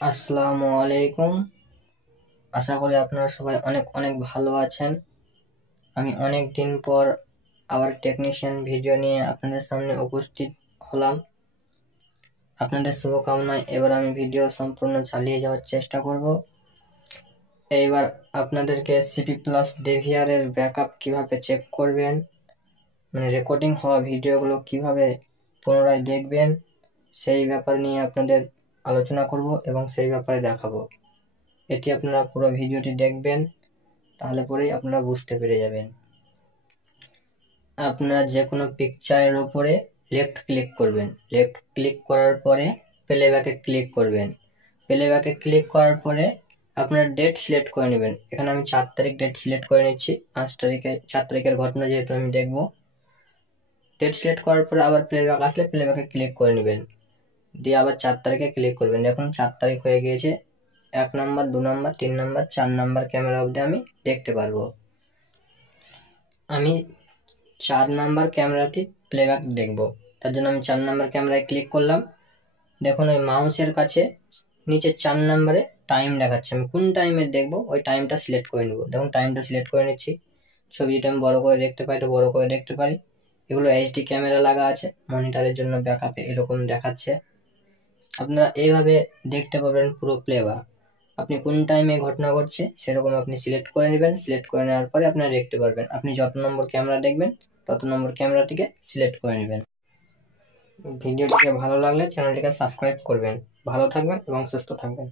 আসসালামু আলাইকুম। আশা করি আপনারা সবাই অনেক অনেক ভালো আছেন। আমি অনেক দিন পর আবার টেকনিশিয়ান ভিডিও নিয়ে আপনাদের সামনে উপস্থিত হলাম। আপনাদের শুভকামনায় এবার আমি ভিডিও সম্পূর্ণ চালিয়ে যাওয়ার চেষ্টা করব। এইবার আপনাদেরকে সিপি প্লাস DVR এর ব্যাকআপ কিভাবে চেক করবেন, মানে রেকর্ডিং হওয়া ভিডিওগুলো কিভাবে পুনরায় দেখবেন, সেই ব্যাপার নিয়ে আপনাদের আলোচনা করব এবং সেই ব্যাপারে দেখাবো। এটি আপনারা পুরো ভিডিওটি দেখবেন, তাহলে পরেই আপনারা বুঝতে পেরে যাবেন। আপনারা যে কোনো পিকচারের উপরে লেফট ক্লিক করবেন। লেফট ক্লিক করার পরে প্লেব্যাকে ক্লিক করবেন। প্লেব্যাকে ক্লিক করার পরে আপনার ডেট সিলেক্ট করে নেবেন। এখানে আমি 4 তারিখ ডেট সিলেক্ট করে নিচ্ছি। 4 তারিখের ঘটনা যেহেতু আমি দেখব। ডেট সিলেক্ট করার পরে আবার প্লেব্যাক আসলে প্লেব্যাকে ক্লিক করে নেবেন, দিয়ে আবার 4 তারিখে ক্লিক করবেন। দেখুন 4 তারিখ হয়ে গিয়েছে। 1 number, 2 number, 3 number, 4 number camera অবধি আমি দেখতে পারবো। আমি 4 নাম্বার ক্যামেরাটি প্লেব্যাক দেখব, তার জন্য আমি 4 নাম্বার ক্যামেরায় ক্লিক করলাম। দেখুন ওই মাউসের কাছে নিচে 4 নাম্বারে টাইম দেখাচ্ছে। আমি কোন টাইমে দেখবো ওই টাইমটা সিলেক্ট করে নেব। দেখুন টাইমটা সিলেক্ট করে নিচ্ছি। ছবি যেটা আমি বড় করে দেখতে পাই তো বড় করে দেখতে পারি। এগুলো HD ক্যামেরা লাগা আছে, মনিটরের জন্য ব্যাকআপে এরকম দেখাচ্ছে। আপনারা এইভাবে দেখতে পাবেন পুরো প্লেব্যাক। আপনি কোন টাইমে ঘটনা ঘটছে সেরকম আপনি সিলেক্ট করে নেবেন। সিলেক্ট করে নেওয়ার পরে আপনারা দেখতে পারবেন। আপনি যত নম্বর ক্যামেরা দেখবেন তত নম্বর ক্যামেরাটিকে সিলেক্ট করে নেবেন। ভিডিওটিকে ভালো লাগলে চ্যানেলটিকে সাবস্ক্রাইব করবেন। ভালো থাকবেন এবং সুস্থ থাকবেন।